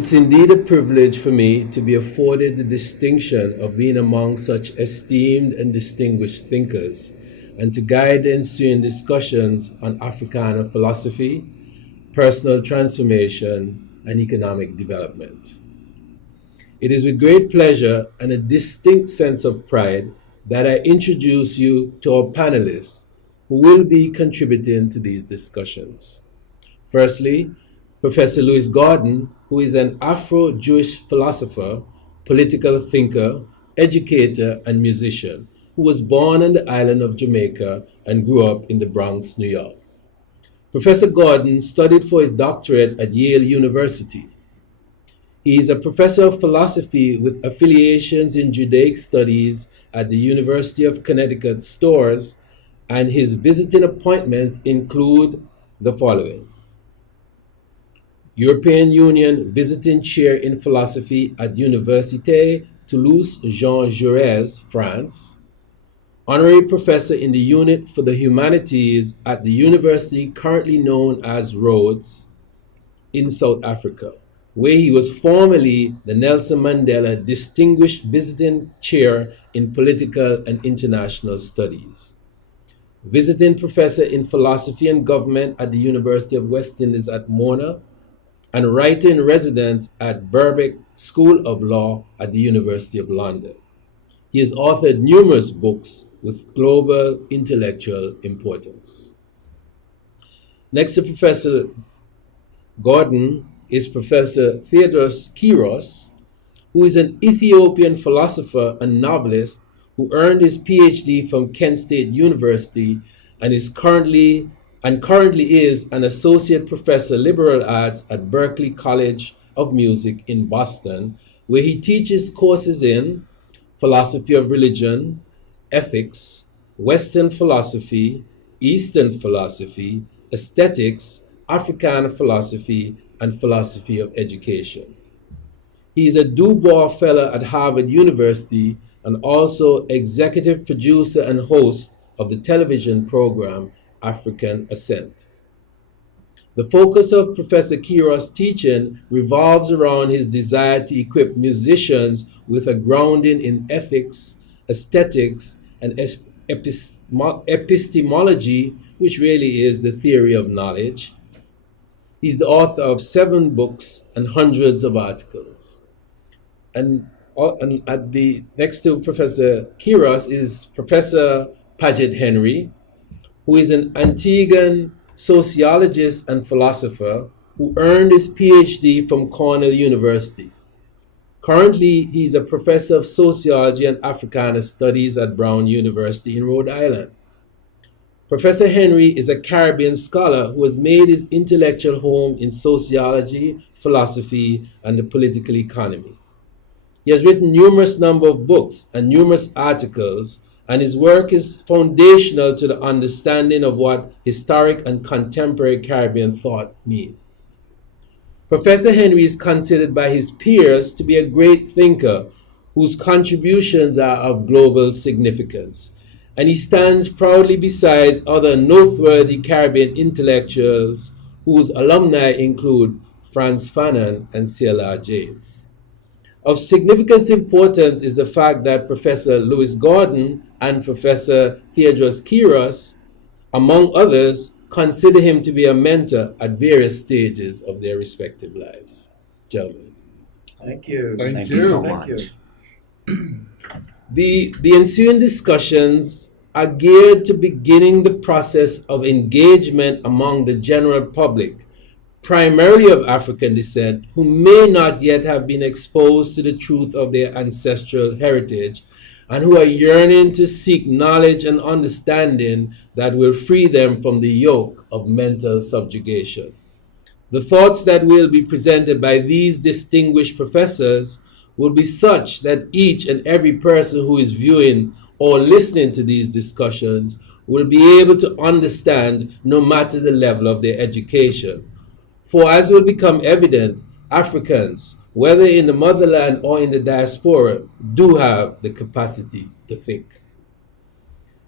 It's indeed a privilege for me to be afforded the distinction of being among such esteemed and distinguished thinkers and to guide the ensuing discussions on Africana philosophy, personal transformation, and economic development. It is with great pleasure and a distinct sense of pride that I introduce you to our panelists who will be contributing to these discussions. Firstly, Professor Louis Gordon, who is an Afro-Jewish philosopher, political thinker, educator, and musician, who was born on the island of Jamaica and grew up in the Bronx, New York. Professor Gordon studied for his doctorate at Yale University. He is a professor of philosophy with affiliations in Judaic studies at the University of Connecticut-Storrs, and his visiting appointments include the following: European Union Visiting Chair in Philosophy at Université Toulouse-Jean Jaurès, France, Honorary Professor in the Unit for the Humanities at the university currently known as Rhodes in South Africa, where he was formerly the Nelson Mandela Distinguished Visiting Chair in Political and International Studies. Visiting Professor in Philosophy and Government at the University of West Indies at Mona, and writing residence at Birkbeck School of Law at the University of London. He has authored numerous books with global intellectual importance. Next to Professor Gordon is Professor Teodros Kiros, who is an Ethiopian philosopher and novelist who earned his PhD from Kent State University and currently is an associate professor liberal arts at Berklee College of Music in Boston, where he teaches courses in philosophy of religion, ethics, Western philosophy, Eastern philosophy, aesthetics, Africana philosophy, and philosophy of education. He is a Dubois Fellow at Harvard University and also executive producer and host of the television program African Ascent. The focus of Professor Kiros' teaching revolves around his desire to equip musicians with a grounding in ethics, aesthetics, and epistemology, which really is the theory of knowledge. He's the author of 7 books and hundreds of articles. And at the next to Professor Kiros is Professor Paget Henry, who is an Antiguan sociologist and philosopher who earned his PhD from Cornell University. Currently, he's a professor of sociology and Africana studies at Brown University in Rhode Island. Professor Henry is a Caribbean scholar who has made his intellectual home in sociology, philosophy, and the political economy. He has written numerous number of books and numerous articles, and his work is foundational to the understanding of what historic and contemporary Caribbean thought mean. Professor Henry is considered by his peers to be a great thinker whose contributions are of global significance, and he stands proudly beside other noteworthy Caribbean intellectuals whose alumni include Frantz Fanon and C.L.R. James. Of significant importance is the fact that Professor Louis Gordon and Professor Teodros Kiros, among others, consider him to be a mentor at various stages of their respective lives. Gentlemen. Thank you. Thank you so Thank much. you. The ensuing discussions are geared to beginning the process of engagement among the general public, primarily of African descent, who may not yet have been exposed to the truth of their ancestral heritage and who are yearning to seek knowledge and understanding that will free them from the yoke of mental subjugation. The thoughts that will be presented by these distinguished professors will be such that each and every person who is viewing or listening to these discussions will be able to understand no matter the level of their education. For as will become evident, Africans, whether in the motherland or in the diaspora, do have the capacity to think.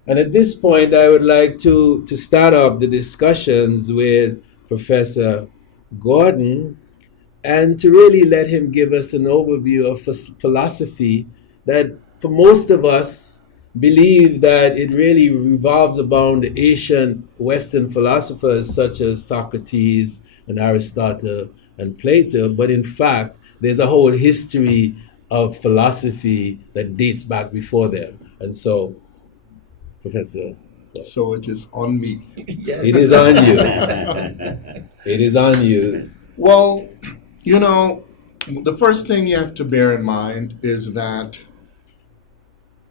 And at this point, I would like to start off the discussions with Professor Gordon. and to really let him give us an overview of philosophy that for most of us believe that it really revolves around the ancient Western philosophers such as Socrates and Aristotle and Plato, but in fact, there's a whole history of philosophy that dates back before them. And so, Professor. So it is on me. Yes. It is on you. It is on you. Well, you know, the first thing you have to bear in mind is that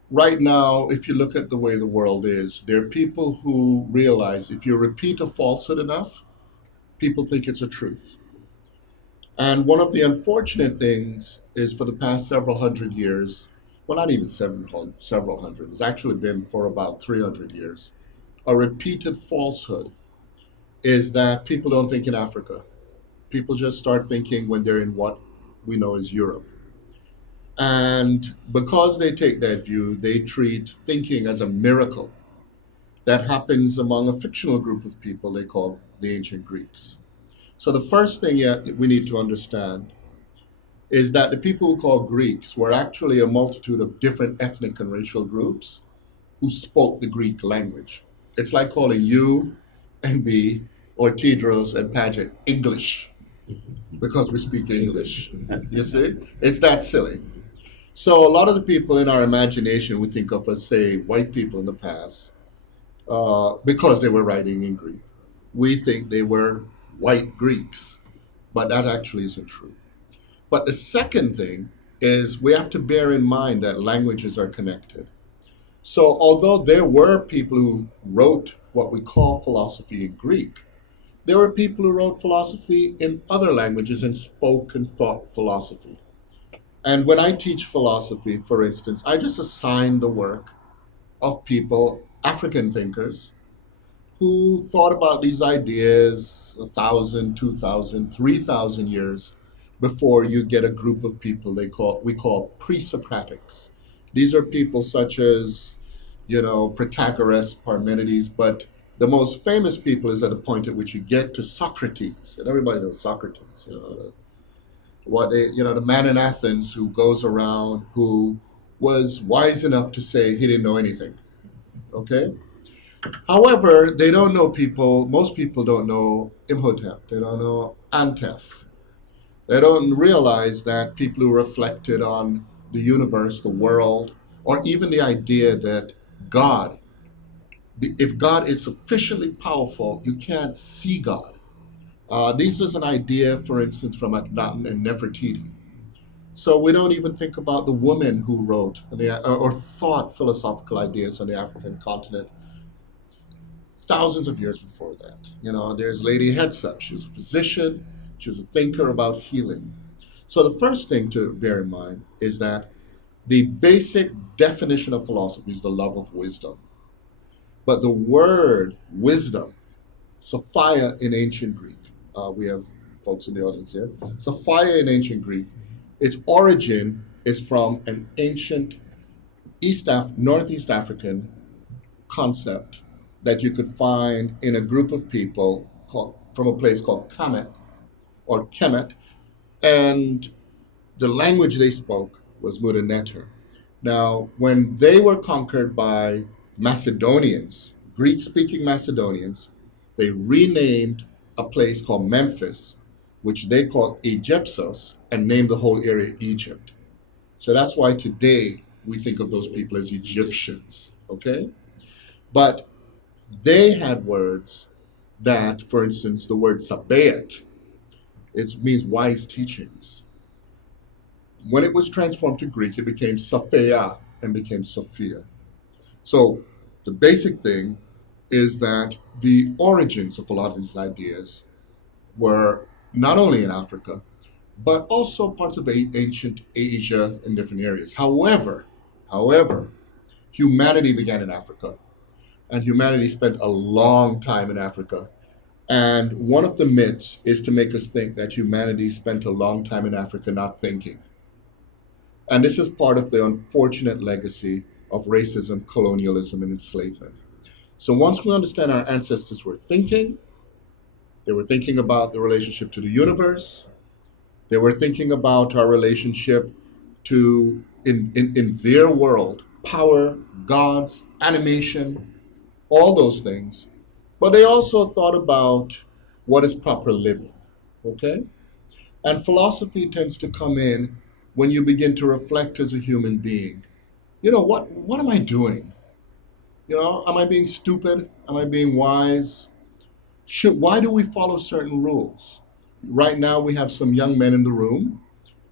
right now, if you look at the way the world is, there are people who realize if you repeat a falsehood enough, people think it's a truth. And one of the unfortunate things is for the past several hundred years, well, not even several hundred, it's actually been for about 300 years, a repeated falsehood is that people don't think in Africa. People just start thinking when they're in what we know as Europe. And because they take that view, they treat thinking as a miracle that happens among a fictional group of people they call the ancient Greeks. So the first thing we need to understand is that the people who call Greeks were actually a multitude of different ethnic and racial groups who spoke the Greek language. It's like calling you and me or Teodros and Paget English because we speak English. You see? It's that silly. So a lot of the people in our imagination we think of as, say, white people in the past, because they were writing in Greek. We think they were white Greeks, but that actually isn't true. But the second thing is we have to bear in mind that languages are connected. So although there were people who wrote what we call philosophy in Greek, there were people who wrote philosophy in other languages and spoke and thought philosophy. And when I teach philosophy, for instance, I just assign the work of people, African thinkers, who thought about these ideas 1,000, 2,000, 3,000 years before you get a group of people we call pre-Socratics. These are people such as, Protagoras, Parmenides, but the most famous people is at the point at which you get to Socrates, and everybody knows Socrates. The man in Athens who goes around who was wise enough to say he didn't know anything. Okay. However, they don't know most people don't know Imhotep, they don't know Antef. They don't realize that people who reflected on the universe, the world, or even the idea that if God is sufficiently powerful, you can't see God. This is an idea, for instance, from Akhenaten and Nefertiti. So we don't even think about the women who wrote or thought philosophical ideas on the African continent thousands of years before that. There's Lady Headsup. She was a physician. She was a thinker about healing. So the first thing to bear in mind is that the basic definition of philosophy is the love of wisdom. But the word wisdom, Sophia in ancient Greek, we have folks in the audience here, Sophia in ancient Greek, its origin is from an ancient Northeast African concept that you could find in a group of people from a place called Kemet or Kemet, and the language they spoke was Mudaneter. Now, when they were conquered by Macedonians, Greek-speaking Macedonians, they renamed a place called Memphis, which they called Egyptos, and named the whole area Egypt. So that's why today we think of those people as Egyptians, okay? But they had words that, for instance, the word Sabaeat, it means wise teachings. When it was transformed to Greek, it became Sophia and became Sophia. So the basic thing is that the origins of a lot of these ideas were not only in Africa, but also parts of ancient Asia and different areas. However, humanity began in Africa, and humanity spent a long time in Africa. And one of the myths is to make us think that humanity spent a long time in Africa not thinking. And this is part of the unfortunate legacy of racism, colonialism, and enslavement. So once we understand our ancestors were thinking, they were thinking about the relationship to the universe, They were thinking about our relationship to, in their world, power, gods, animation, all those things. But they also thought about what is proper living. Okay? And philosophy tends to come in when you begin to reflect as a human being. What am I doing? Am I being stupid? Am I being wise? Why do we follow certain rules? Right now, we have some young men in the room,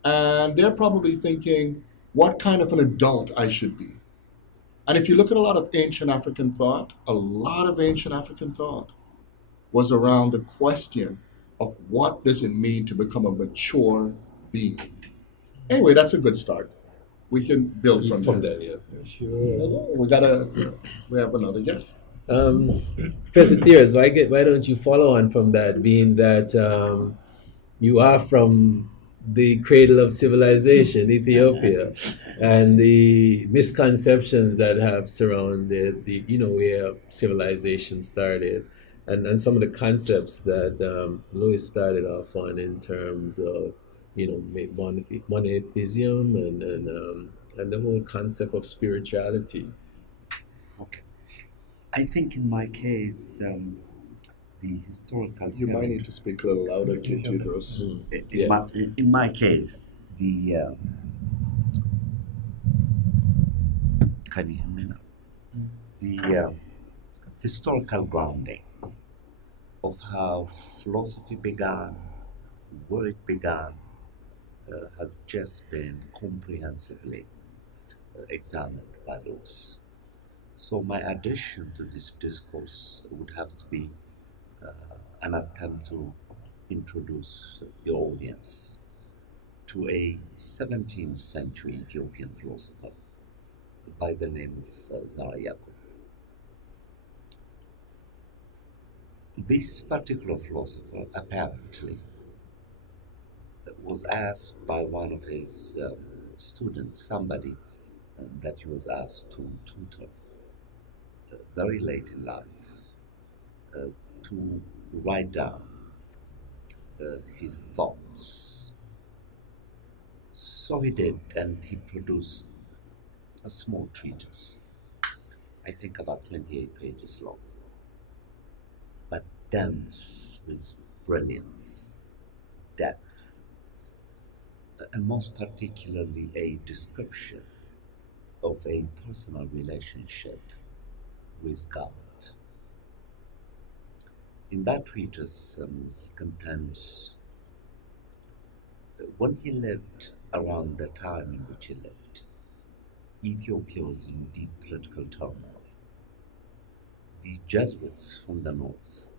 and they're probably thinking, what kind of an adult I should be. And if you look at a lot of ancient African thought was around the question of what does it mean to become a mature being. Anyway, that's a good start. We can build from From there. there, yes. Hello, we have another guest. Professor Theers, why don't you follow on from that, being that you are from the cradle of civilization, Ethiopia, and the misconceptions that have surrounded the, where civilization started, and some of the concepts that Lewis started off on in terms of, monotheism and the whole concept of spirituality. Okay. I think in my case, the historical You might period, need to speak a little louder, Teodros. in my case, can you hear me now? The historical grounding of how philosophy began, where it began, has just been comprehensively examined by Lewis. So my addition to this discourse would have to be an attempt to introduce the audience to a 17th century Ethiopian philosopher by the name of Zara Yacob. This particular philosopher apparently was asked by one of his students, somebody that he was asked to tutor very late in life, to write down his thoughts. So he did, and he produced a small treatise, I think about 28 pages long, but dense with brilliance, depth, and most particularly a description of a personal relationship with God. In that treatise, he contends that when he lived around the time in which he lived, Ethiopia was in deep political turmoil. The Jesuits from the north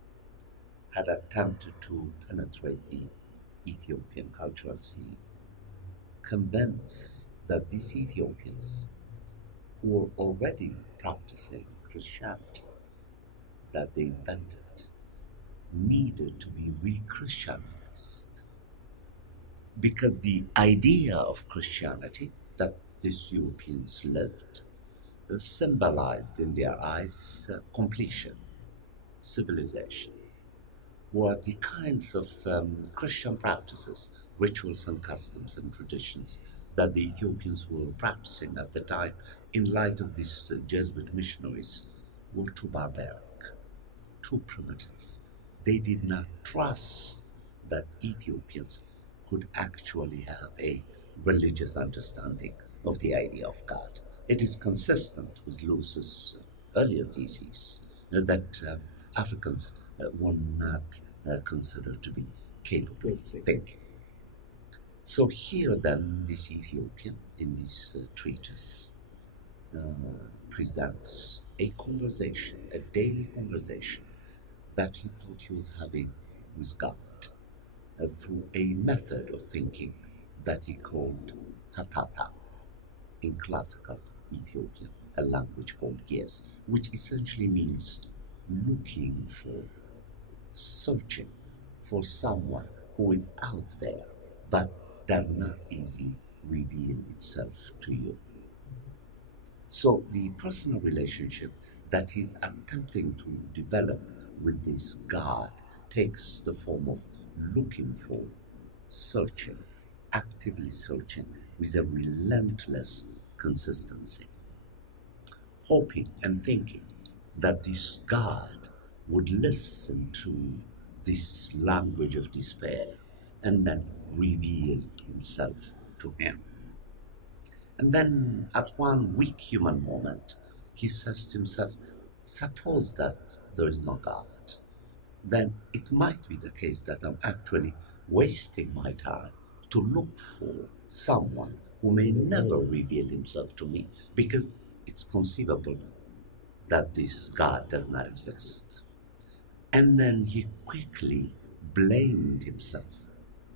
had attempted to penetrate the Ethiopian cultural scene, convinced that these Ethiopians, who were already practicing Christianity that they invented, needed to be re-Christianized, because the idea of Christianity that these Europeans lived symbolized in their eyes completion, civilization, were the kinds of Christian practices, rituals and customs and traditions that the Ethiopians were practicing at the time in light of these Jesuit missionaries were too barbaric, too primitive. They did not trust that Ethiopians could actually have a religious understanding of the idea of God. It is consistent with Lewis's earlier theses that Africans were not considered to be capable of thinking. So here then, this Ethiopian in this treatise presents a conversation, a daily conversation that he thought he was having with God through a method of thinking that he called hatata in classical Ethiopian, a language called Ge'ez, which essentially means looking for, searching for someone who is out there but does not easily reveal itself to you. So the personal relationship that he's attempting to develop with this God takes the form of looking for, searching, actively searching with a relentless consistency, hoping and thinking that this God would listen to this language of despair and then reveal himself to him. And then, at one weak human moment, he says to himself, suppose that there is no God, then it might be the case that I'm actually wasting my time to look for someone who may never reveal himself to me, because it's conceivable that this God does not exist. And then he quickly blamed himself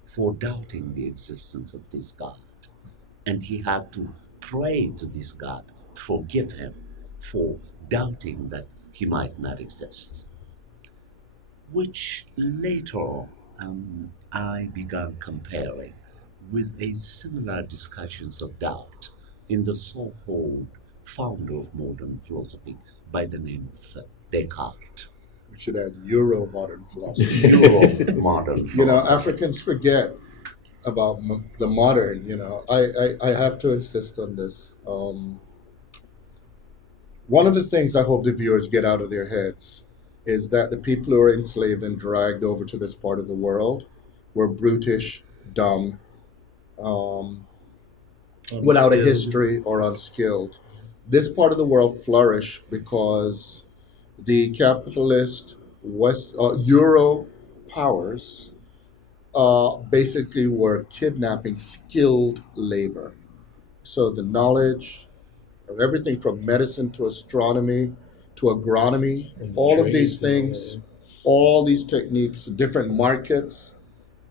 for doubting the existence of this God. And he had to pray to this God to forgive him for doubting that he might not exist. Which later I began comparing with a similar discussions of doubt in the so-called founder of modern philosophy by the name of Descartes. We should add Euro modern philosophy. Euro modern philosophy. You know, Africans forget about the modern. I have to insist on this. One of the things I hope the viewers get out of their heads is that the people who are enslaved and dragged over to this part of the world were brutish, dumb, without a history or unskilled. This part of the world flourished because the capitalist Euro powers basically were kidnapping skilled labor. So the knowledge of everything from medicine to astronomy to agronomy, all of these things, all these techniques, different markets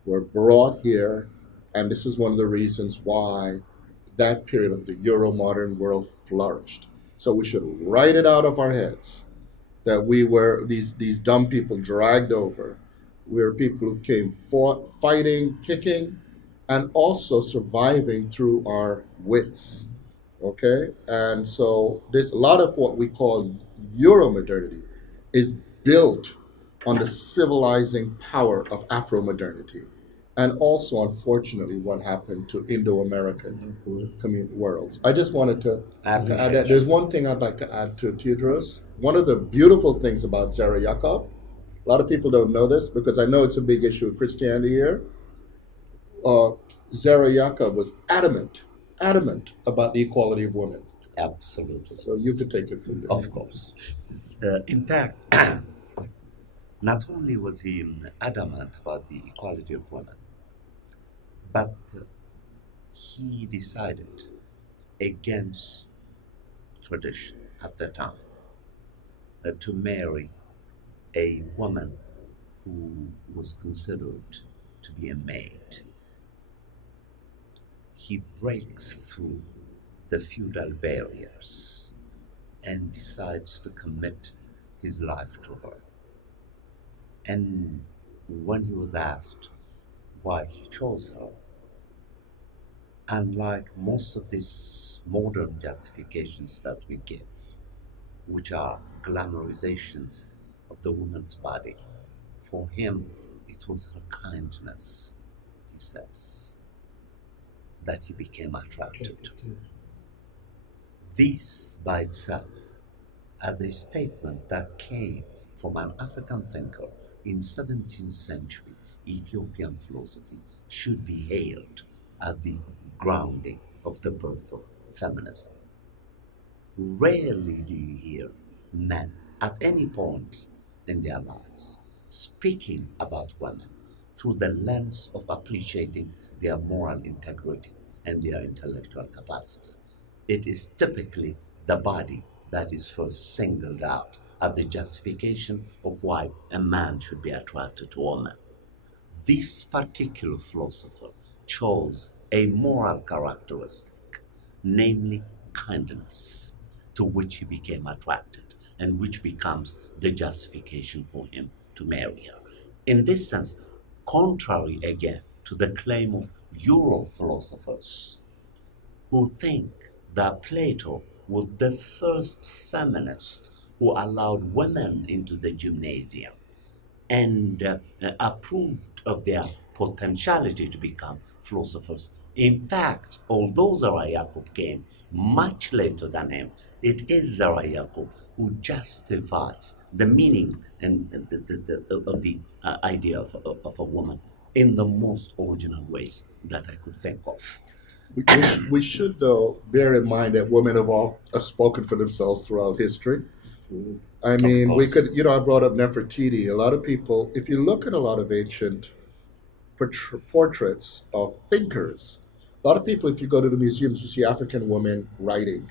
were brought here. And this is one of the reasons why that period of the Euro modern world flourished. So we should write it out of our heads that we were these dumb people dragged over. We were people who came fighting, kicking, and also surviving through our wits. Okay? And so there's a lot of what we call Euro modernity is built on the civilizing power of Afro modernity. And also, unfortunately, what happened to Indo-American worlds. I just wanted to add that. There's one thing I'd like to add to Teodros. One of the beautiful things about Zara Yacob, a lot of people don't know this because I know it's a big issue with Christianity here. Zara Yacob was adamant about the equality of women. Absolutely. So you could take it from there. Of course. In fact, not only was he adamant about the equality of women, but he decided against tradition at the time to marry a woman who was considered to be a maid. He breaks through the feudal barriers and decides to commit his life to her. And when he was asked why he chose her, unlike most of these modern justifications that we give, which are glamorizations of the woman's body, for him it was her kindness, he says, that he became attracted to. This by itself, as a statement that came from an African thinker in 17th century Ethiopian philosophy, should be hailed as the grounding of the birth of feminism. Rarely do you hear men at any point in their lives speaking about women through the lens of appreciating their moral integrity and their intellectual capacity. It is typically the body that is first singled out as the justification of why a man should be attracted to a woman. This particular philosopher chose a moral characteristic, namely kindness, to which he became attracted and which becomes the justification for him to marry her. In this sense, contrary again to the claim of Euro philosophers who think that Plato was the first feminist who allowed women into the gymnasium and approved of their potentiality to become philosophers. In fact, although Zara Yaqub came much later than him, it is Zara Yaqub who justifies the meaning and of the idea of a woman in the most original ways that I could think of. We should, though, bear in mind that women have spoken for themselves throughout history. I mean, we course. could, I brought up Nefertiti. A lot of people, if you look at a lot of ancient portraits of thinkers, a lot of people, if you go to the museums, you see African women writing,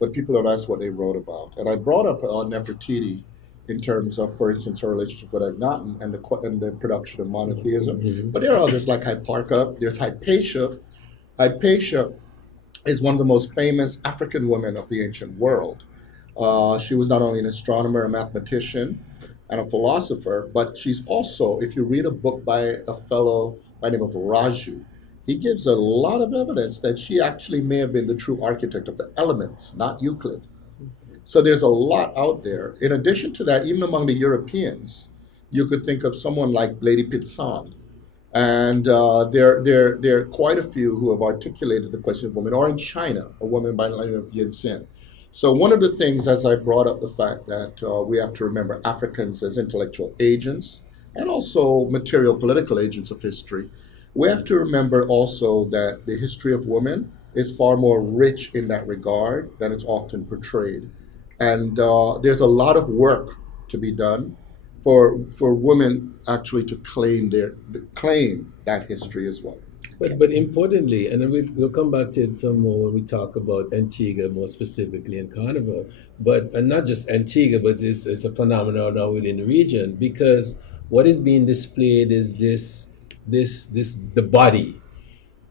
but people don't ask what they wrote about. And I brought up Nefertiti in terms of, for instance, her relationship with Akhenaten and the production of monotheism. But there are others like Hyparcha, there's Hypatia. Hypatia is one of the most famous African women of the ancient world. She was not only an astronomer, a mathematician, and a philosopher, but she's also, if you read a book by a fellow by the name of Raju, he gives a lot of evidence that she actually may have been the true architect of the elements, not Euclid. So there's a lot out there. In addition to that, even among the Europeans, you could think of someone like Lady Pitzon. And there are quite a few who have articulated the question of women, or in China, a woman by the name of Yin Xin. So one of the things, as I brought up the fact that we have to remember Africans as intellectual agents and also material political agents of history, we have to remember also that the history of women is far more rich in that regard than it's often portrayed. And there's a lot of work to be done for women actually to claim that history as well. But importantly, and then we'll come back to it some more when we talk about Antigua more specifically and Carnival, but and not just Antigua, but it's a phenomenon now within the region, because what is being displayed is this the body,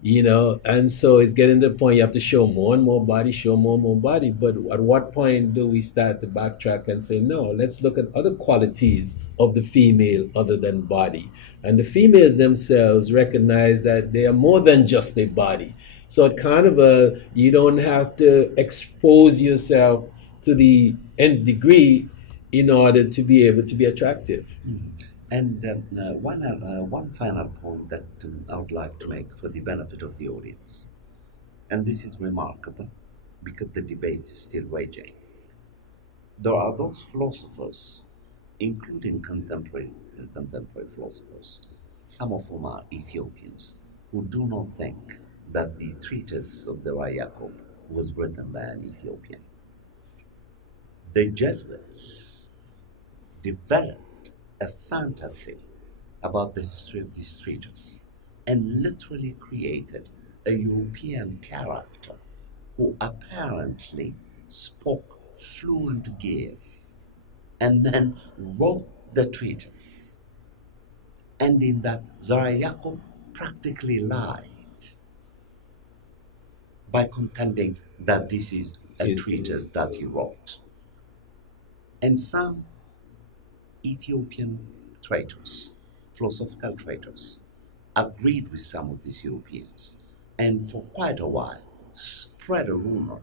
and so it's getting to the point you have to show more and more body, show more and more body. But at what point do we start to backtrack and say, no, let's look at other qualities of the female other than body? And the females themselves recognize that they are more than just a body. So at Carnival, you don't have to expose yourself to the nth degree in order to be able to be attractive. And one final point that I would like to make for the benefit of the audience, and this is remarkable because the debate is still raging. There are those philosophers, including contemporary philosophers, some of whom are Ethiopians, who do not think that the treatise of the Yaqub was written by an Ethiopian. The Jesuits developed a fantasy about the history of these treatise and literally created a European character who apparently spoke fluent Ge'ez and then wrote the treatise. And in that, Zara Yaqub practically lied by contending that this is a treatise that he wrote. And some Ethiopian traitors, philosophical traitors, agreed with some of these Europeans, and for quite a while spread a rumor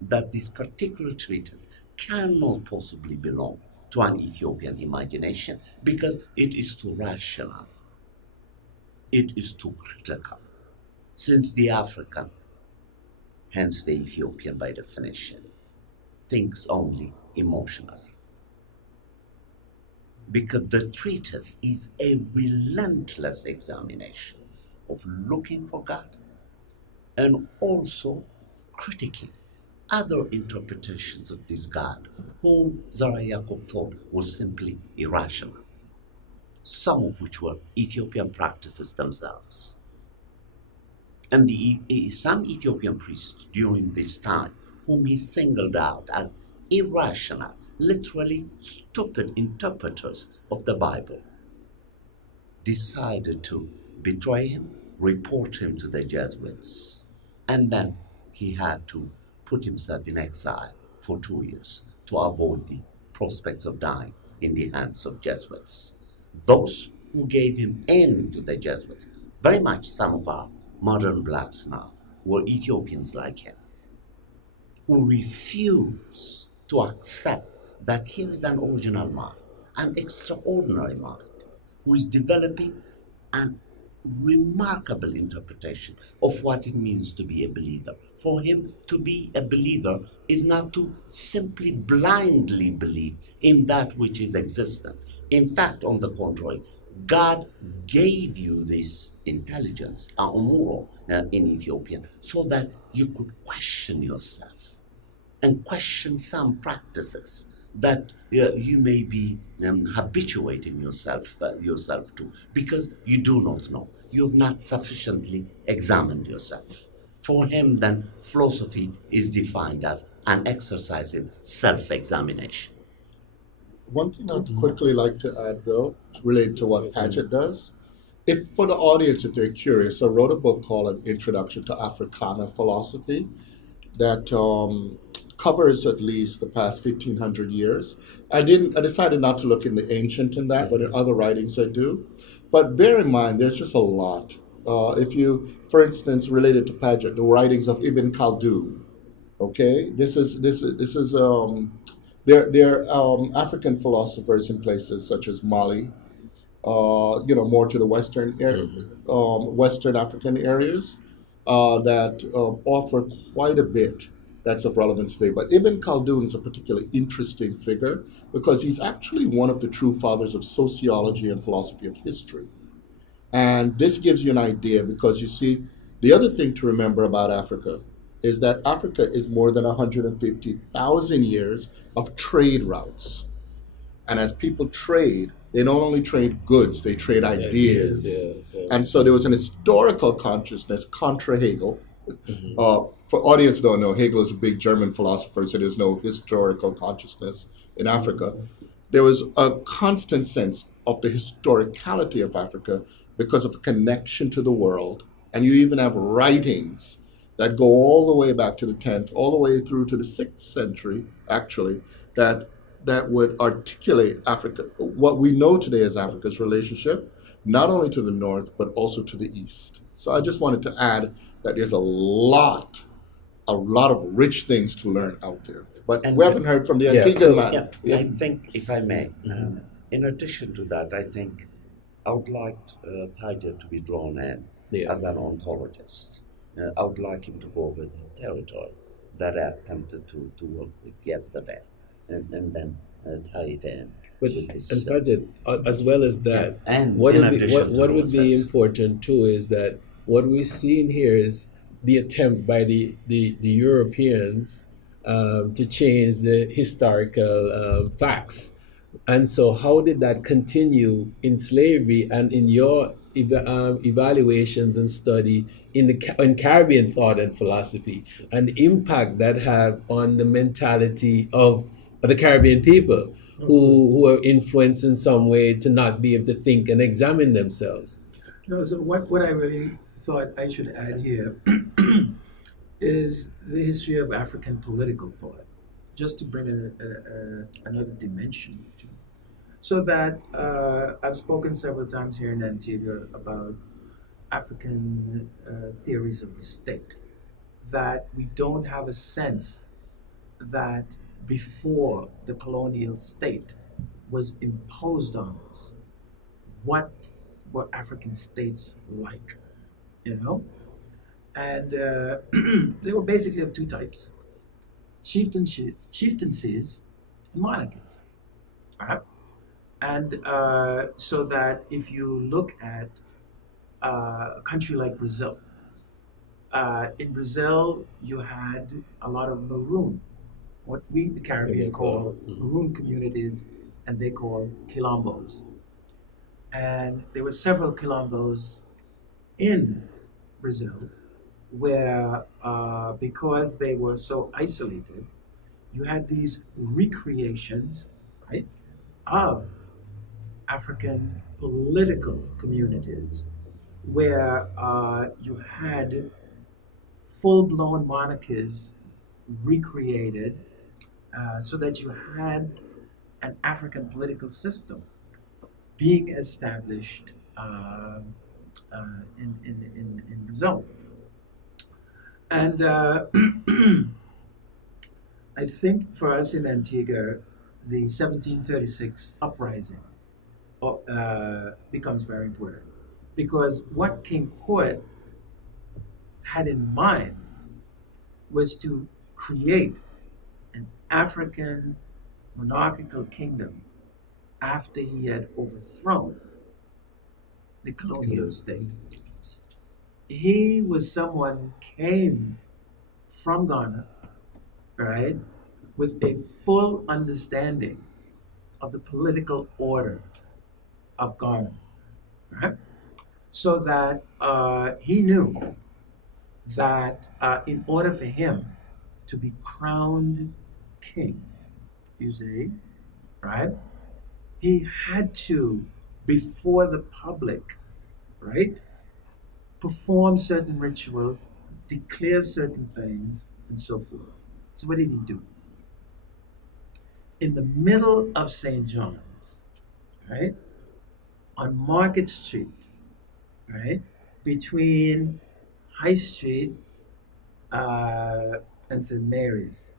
that this particular treatise cannot possibly belong to an Ethiopian imagination because it is too rational, it is too critical, since the African, hence the Ethiopian by definition, thinks only emotionally. Because the treatise is a relentless examination of looking for God and also critiquing other interpretations of this God, whom Zara Yaqub thought was simply irrational, some of which were Ethiopian practices themselves. And some Ethiopian priests during this time, whom he singled out as irrational, literally stupid interpreters of the Bible, decided to betray him, report him to the Jesuits, and then he had to put himself in exile for 2 years to avoid the prospects of dying in the hands of Jesuits. Those who gave him in to the Jesuits, very much some of our modern blacks now, were Ethiopians like him, who refuse to accept that here is an original mind, an extraordinary mind, who is developing an remarkable interpretation of what it means to be a believer. For him to be a believer is not to simply blindly believe in that which is existent. In fact, on the contrary, God gave you this intelligence, amuro in Ethiopian, so that you could question yourself and question some practices that you may be habituating yourself to because you do not know. You have not sufficiently examined yourself. For him, then, philosophy is defined as an exercise in self-examination. One thing I'd quickly like to add, though, related to what Paget does, if for the audience, if they're curious, I wrote a book called An Introduction to Africana Philosophy that covers at least the past 1,500 years. I decided not to look in the ancient in that, but in other writings I do. But bear in mind, there's just a lot. If you, for instance, related to Paget, the writings of Ibn Khaldun. Okay, they're African philosophers in places such as Mali, more to the Western African areas that offer quite a bit that's of relevance today. But Ibn Khaldun is a particularly interesting figure because he's actually one of the true fathers of sociology and philosophy of history. And this gives you an idea because you see, the other thing to remember about Africa is that Africa is more than 150,000 years of trade routes. And as people trade, they not only trade goods, they trade ideas. And so there was an historical consciousness contra Hegel. For audience don't know, Hegel is a big German philosopher, so there's no historical consciousness in Africa. There was a constant sense of the historicality of Africa because of a connection to the world. And you even have writings that go all the way back to the 10th, all the way through to the 6th century, actually, that would articulate Africa, what we know today as Africa's relationship, not only to the north, but also to the east. So I just wanted to add that there's a lot of rich things to learn out there. But we haven't heard from the Antiguan man. Yeah, I think, if I may, in addition to that, I think I would like Paget to be drawn in as an ontologist. I would like him to go over the territory that I attempted to work with yesterday, and then tie it in. And Paget, as well as that, and what would be important too is that what we're seeing here is the attempt by the Europeans to change the historical facts. And so how did that continue in slavery and in your evaluations and study in Caribbean thought and philosophy, and the impact that had on the mentality of the Caribbean people who are influenced in some way to not be able to think and examine themselves? No, so what I really thought I should add here is the history of African political thought, just to bring in another dimension to it. So that I've spoken several times here in Antigua about African theories of the state, that we don't have a sense that before the colonial state was imposed on us, what were African states like, And they were basically of two types: chieftaincies and monarchies. All right? And so that if you look at a country like Brazil, in Brazil you had a lot of maroon, what we in the Caribbean call maroon communities, and they call quilombos. And there were several quilombos in Brazil where, because they were so isolated, you had these recreations, right, of African political communities where you had full-blown monarchies recreated so that you had an African political system being established in Brazil. And I think for us in Antigua, the 1736 uprising becomes very important. Because what King Court had in mind was to create an African monarchical kingdom after he had overthrown the colonial state. He was someone who came from Ghana, right, with a full understanding of the political order of Ghana, right? So that he knew that in order for him to be crowned king, you see, right, he had to, before the public, right, perform certain rituals, declare certain things, and so forth. So what did he do? In the middle of St. John's, right, on Market Street, right, between High Street and St. Mary's,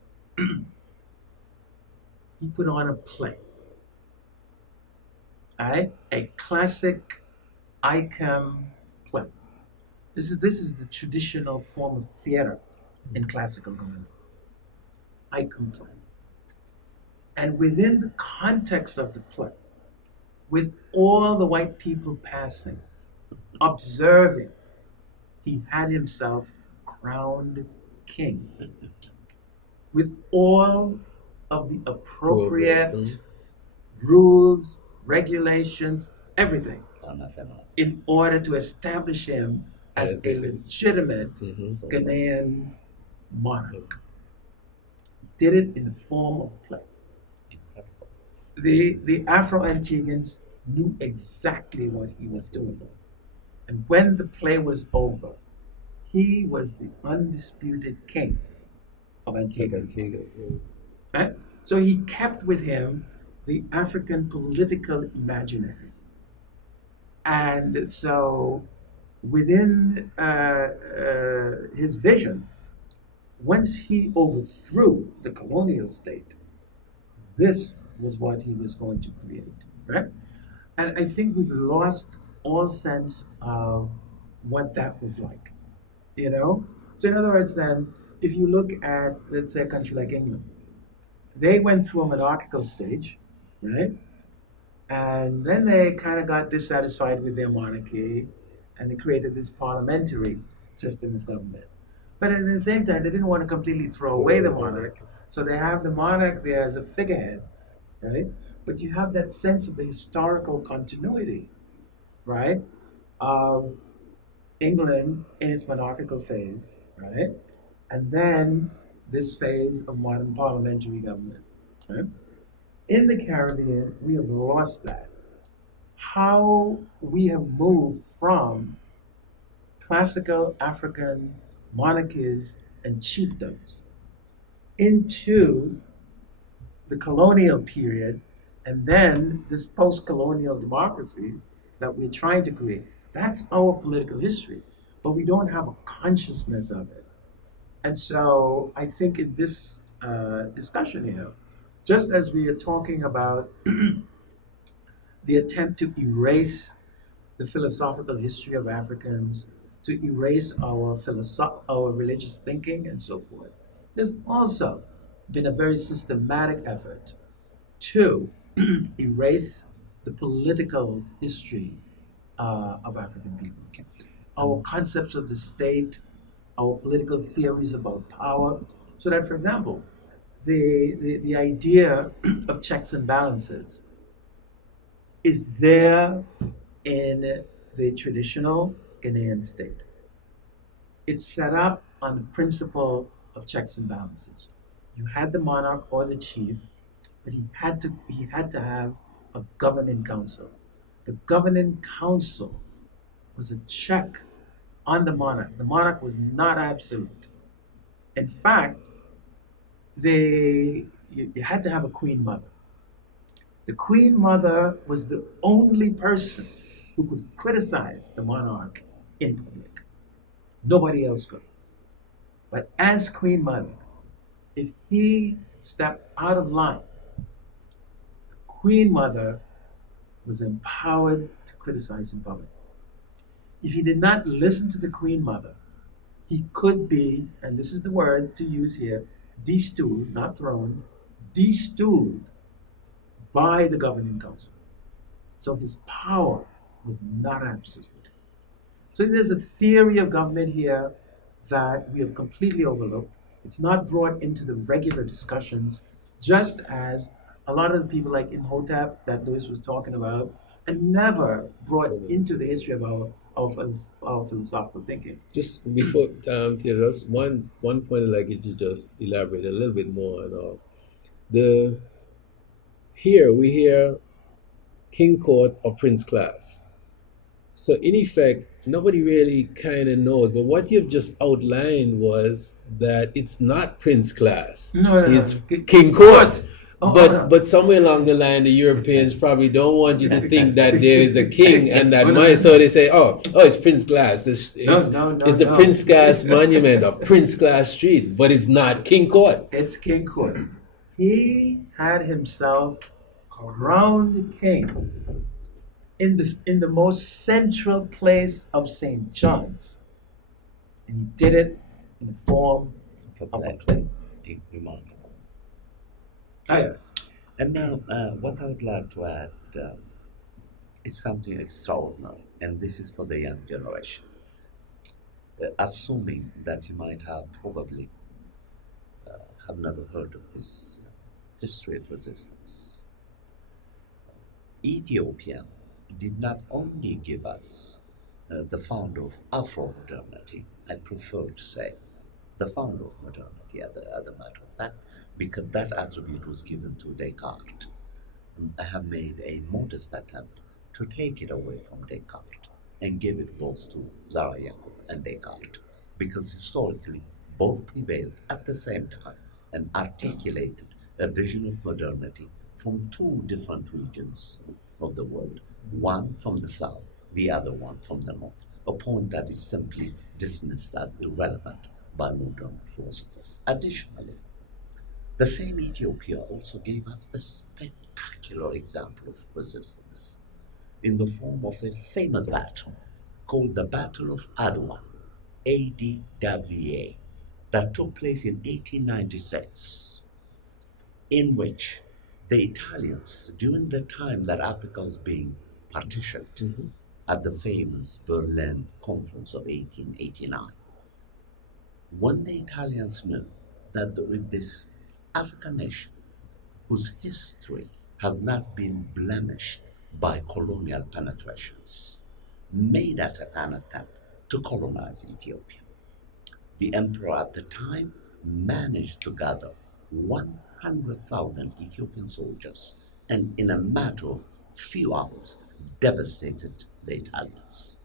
he put on a play, right, a classic icon play. This is the traditional form of theater in classical Ghana. Icon play. And within the context of the play, with all the white people passing, observing, he had himself crowned king. With all of the appropriate rules, regulations, everything, in order to establish him as a legitimate Ghanaian monarch. He did it in the form of play. The Afro-Antiguans knew exactly what he was doing. And when the play was over, he was the undisputed king of Antigua. Right? So he kept with him the African political imaginary. And so within his vision, once he overthrew the colonial state, this was what he was going to create, right? And I think we've lost all sense of what that was like, you know? So in other words then, if you look at, let's say, a country like England, they went through a monarchical stage, right? And then they kind of got dissatisfied with their monarchy, and they created this parliamentary system of government. But at the same time, they didn't want to completely throw away the monarch, so they have the monarch there as a figurehead, right? But you have that sense of the historical continuity, right? Of England in its monarchical phase, right? And then this phase of modern parliamentary government, right? In the Caribbean, we have lost that. How we have moved from classical African monarchies and chiefdoms into the colonial period, and then this post-colonial democracy that we're trying to create. That's our political history, but we don't have a consciousness of it. And so I think in this discussion here, just as we are talking about the attempt to erase the philosophical history of Africans, to erase our religious thinking and so forth, there's also been a very systematic effort to erase the political history of African people. Our concepts of the state, our political theories about power, so that, for example, the idea of checks and balances is there in the traditional Ghanaian state. It's set up on the principle of checks and balances. You had the monarch or the chief, but he had to have a governing council. The governing council was a check on the monarch. The monarch was not absolute. In fact, you had to have a queen mother. The queen mother was the only person who could criticize the monarch in public. Nobody else could. But as queen mother, if he stepped out of line, the queen mother was empowered to criticize in public. if he did not listen to the Queen Mother, he could be, and this is the word to use here, destooled, not thrown, destooled by the governing council. So his power was not absolute. So there's a theory of government here that we have completely overlooked. It's not brought into the regular discussions, just as a lot of the people like Imhotep that Lewis was talking about, and never brought into the history of our philosophical thinking. Just before Teodros, one point I'd like you to just elaborate a little bit more on. Here we hear king court or prince class. So in effect, nobody really kind of knows. But what you've just outlined was that it's not prince class. No. It's king court. No. But somewhere along the line, the Europeans probably don't want you to think that there is a king and that money. So they say, oh, it's Prince Class. It's the Prince Class Monument or Prince Class Street, but it's not King Court. It's King Court. He had himself crowned king in the most central place of St. John's, and he did it in the form of a play. Remarkable. Ah, yes. And now, what I would like to add is something extraordinary, and this is for the young generation. Assuming that you might have probably have never heard of this history of resistance, Ethiopia did not only give us the founder of Afro-modernity, I prefer to say the founder of modernity, as a matter of fact, because that attribute was given to Descartes. I have made a modest attempt to take it away from Descartes and give it both to Zara Yacob and Descartes, because historically both prevailed at the same time and articulated a vision of modernity from two different regions of the world, one from the south, the other one from the north, a point that is simply dismissed as irrelevant by modern philosophers. Additionally, the same Ethiopia also gave us a spectacular example of resistance in the form of a famous battle called the Battle of Adwa, ADWA, that took place in 1896, in which the Italians, during the time that Africa was being partitioned at the famous Berlin Conference of 1889, when the Italians knew that with this African nation, whose history has not been blemished by colonial penetrations, made an attempt to colonize Ethiopia. The emperor at the time managed to gather 100,000 Ethiopian soldiers and in a matter of few hours devastated the Italians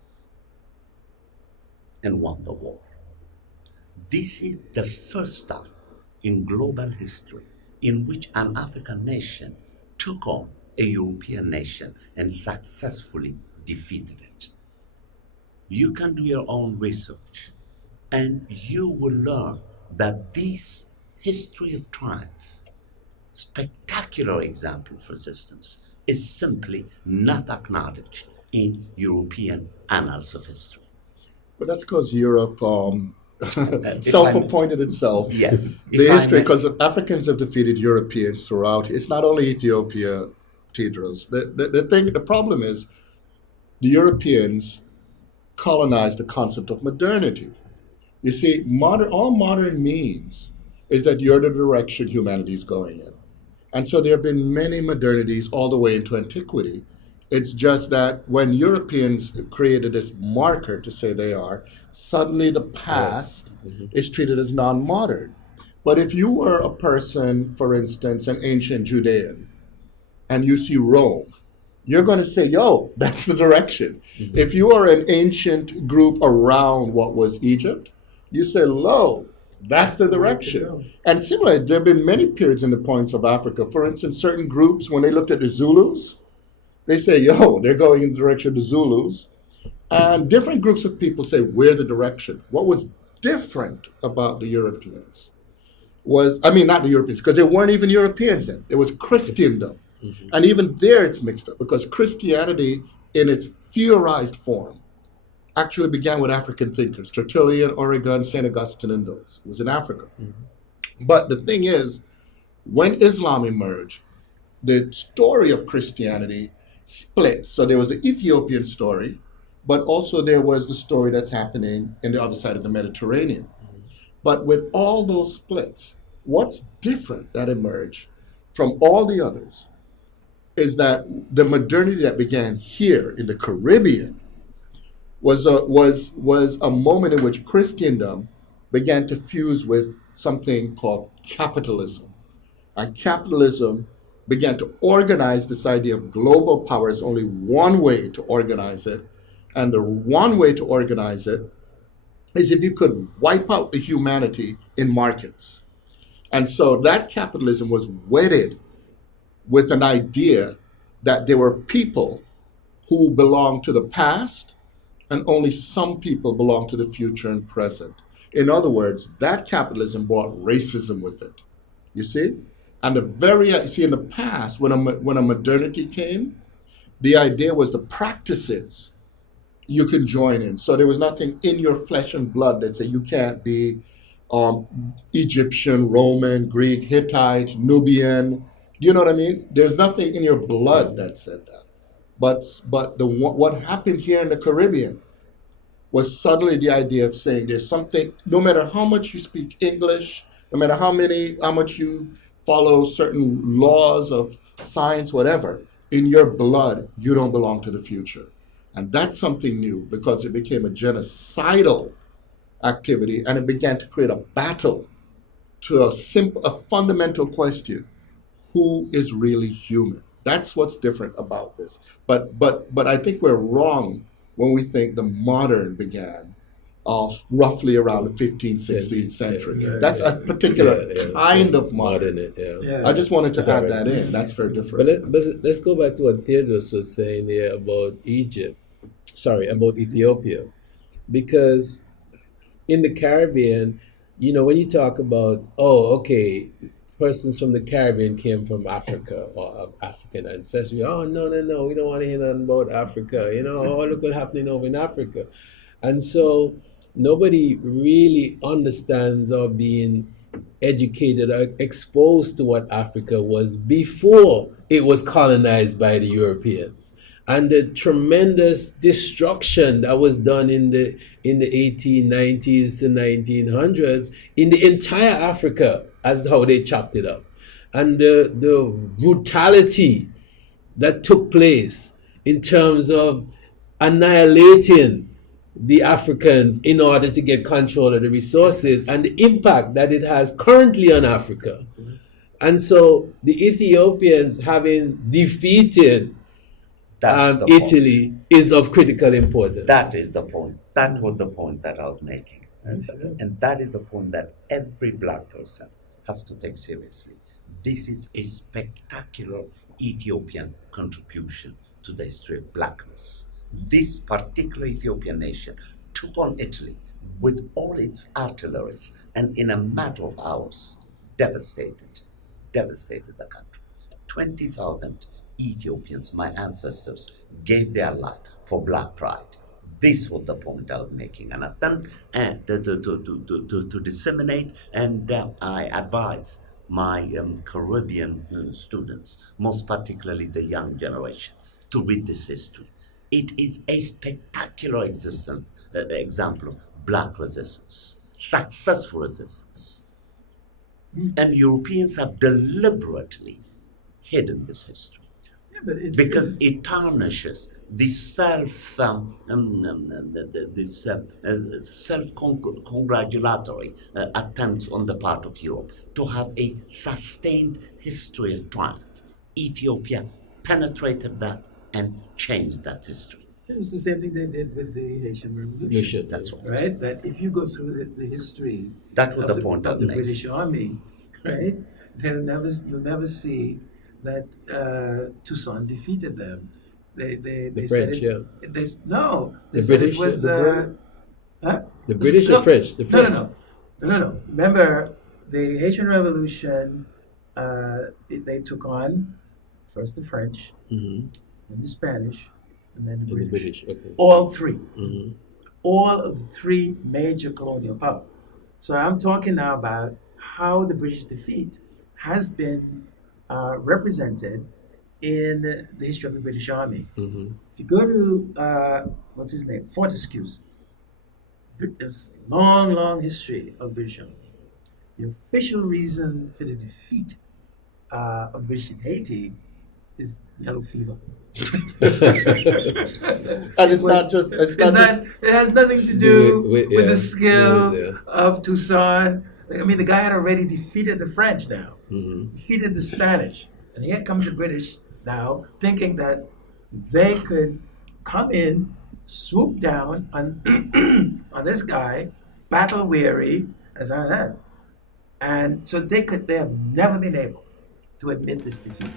and won the war. This is the first time in global history in which an African nation took on a European nation and successfully defeated it. You can do your own research and you will learn that this history of triumph, spectacular example of resistance, is simply not acknowledged in European annals of history. But that's because Europe self-appointed itself. Yes. The history, because Africans have defeated Europeans throughout. It's not only Ethiopia, Teodros. The problem is the Europeans colonized the concept of modernity. You see, all modern means is that you're the direction humanity is going in. And so there have been many modernities all the way into antiquity. It's just that when Europeans created this marker to say they are, suddenly the past is treated as non-modern. But if you were a person, for instance, an ancient Judean, and you see Rome, you're going to say, yo, that's the direction. If you are an ancient group around what was Egypt, you say, lo, that's the direction. And similarly, there have been many periods in the points of Africa. For instance, certain groups, when they looked at the Zulus, they say, yo, they're going in the direction of the Zulus. And different groups of people say, we're the direction. What was different about the Europeans was, not the Europeans, because they weren't even Europeans then. It was Christendom. And even there it's mixed up, because Christianity in its theorized form actually began with African thinkers, Tertullian, Origen, St. Augustine, and those. It was in Africa. But the thing is, when Islam emerged, the story of Christianity split. So there was the Ethiopian story, but also there was the story that's happening in the other side of the Mediterranean. But with all those splits, what's different that emerged from all the others is that the modernity that began here in the Caribbean was a moment in which Christendom began to fuse with something called capitalism. And capitalism began to organize this idea of global power as only one way to organize it. And the one way to organize it is if you could wipe out the humanity in markets. And so that capitalism was wedded with an idea that there were people who belonged to the past and only some people belong to the future and present. In other words, that capitalism brought racism with it. You see? And in the past, when a modernity came, the idea was the practices you can join in. So there was nothing in your flesh and blood that said you can't be Egyptian, Roman, Greek, Hittite, Nubian. You know what I mean? There's nothing in your blood that said that. But what happened here in the Caribbean was suddenly the idea of saying there's something, no matter how much you speak English, no matter how much you follow certain laws of science, whatever, in your blood, you don't belong to the future. And that's something new because it became a genocidal activity and it began to create a battle to a fundamental question: who is really human? That's what's different about this. But I think we're wrong when we think the modern began roughly around the 15th, 16th century. That's a particular kind of modern. I just wanted to add that in. That's very different. But let's go back to what Teodros was saying there about about Ethiopia. Because in the Caribbean, when you talk about, persons from the Caribbean came from Africa or of African ancestry. Oh, no, we don't want to hear nothing about Africa. Look what's happening over in Africa. And so nobody really understands or being educated or exposed to what Africa was before it was colonized by the Europeans. And the tremendous destruction that was done in the 1890s to 1900s in the entire Africa, as how they chopped it up, and the brutality that took place in terms of annihilating the Africans in order to get control of the resources, and the impact that it has currently on Africa. And so the Ethiopians, having defeated Italy, is of critical importance. That is the point. That was the point that I was making. And that is the point that every black person has to take seriously. This is a spectacular Ethiopian contribution to the history of blackness. This particular Ethiopian nation took on Italy with all its artilleries and in a matter of hours devastated the country. 20,000 Ethiopians, my ancestors, gave their life for black pride. This was the point I was making, an attempt to disseminate, and I advise my Caribbean students, most particularly the young generation, to read this history. It is a spectacular example of black resistance, successful resistance. And Europeans have deliberately hidden this history because it tarnishes the self-congratulatory attempts on the part of Europe to have a sustained history of triumph. Ethiopia penetrated that and changed that history. It was the same thing they did with the Haitian Revolution. That's right. Right? That if you go through the history that was of the point of the British Army, right, you'll never see that Toussaint defeated them. They The said French, it. They The said British, it was the the British or French? The French. No. Remember the Haitian Revolution? They took on first the French, Mm-hmm. then the Spanish, and then the The British. British, okay. All three. Mm-hmm. all of the three major colonial powers. So I'm talking now about how the British defeat has been represented in the history of the British Army. Mm-hmm. If you go to, what's his name? Fortescue's, there's long, long history of British Army. The official reason for the defeat of the British in Haiti is yellow fever. And it's not just It has nothing to do with the skill yeah. of Toussaint. I mean, the guy had already defeated the French now, Mm-hmm. defeated the Spanish. And here comes the British now, thinking that they could come in, swoop down on, on this guy, battle weary, as I had. And so they have never been able to admit this defeat.